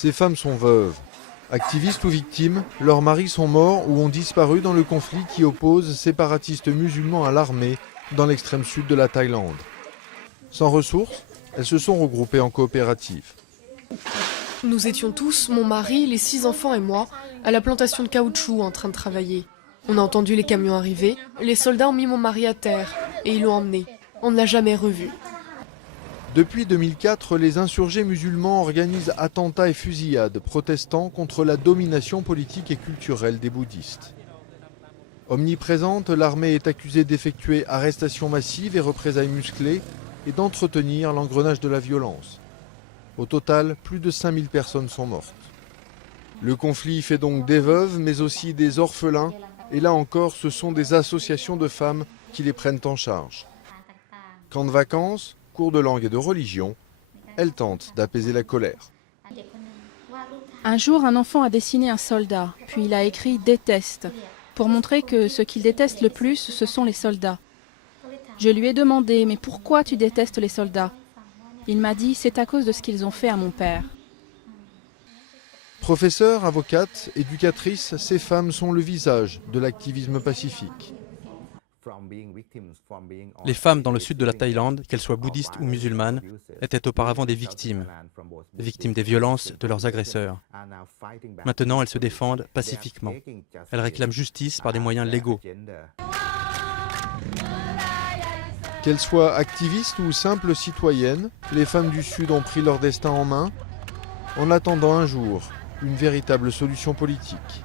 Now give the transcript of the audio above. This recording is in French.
Ces femmes sont veuves. Activistes ou victimes, leurs maris sont morts ou ont disparu dans le conflit qui oppose séparatistes musulmans à l'armée dans l'extrême sud de la Thaïlande. Sans ressources, elles se sont regroupées en coopérative. Nous étions tous, mon mari, les 6 enfants et moi, à la plantation de caoutchouc en train de travailler. On a entendu les camions arriver, les soldats ont mis mon mari à terre et ils l'ont emmené. On ne l'a jamais revu. Depuis 2004, les insurgés musulmans organisent attentats et fusillades protestant contre la domination politique et culturelle des bouddhistes. Omniprésente, l'armée est accusée d'effectuer arrestations massives et représailles musclées et d'entretenir l'engrenage de la violence. Au total, plus de 5000 personnes sont mortes. Le conflit fait donc des veuves, mais aussi des orphelins, et là encore, ce sont des associations de femmes qui les prennent en charge. Camps de vacances, cours de langue et de religion, elles tentent d'apaiser la colère. Un jour, un enfant a dessiné un soldat, puis il a écrit « déteste » pour montrer que ce qu'il déteste le plus, ce sont les soldats. Je lui ai demandé « mais pourquoi tu détestes les soldats ?» Il m'a dit « c'est à cause de ce qu'ils ont fait à mon père ». Professeurs, avocates, éducatrices, ces femmes sont le visage de l'activisme pacifique. Les femmes dans le sud de la Thaïlande, qu'elles soient bouddhistes ou musulmanes, étaient auparavant des victimes des violences de leurs agresseurs. Maintenant, elles se défendent pacifiquement. Elles réclament justice par des moyens légaux. Qu'elles soient activistes ou simples citoyennes, les femmes du Sud ont pris leur destin en main, en attendant un jour une véritable solution politique.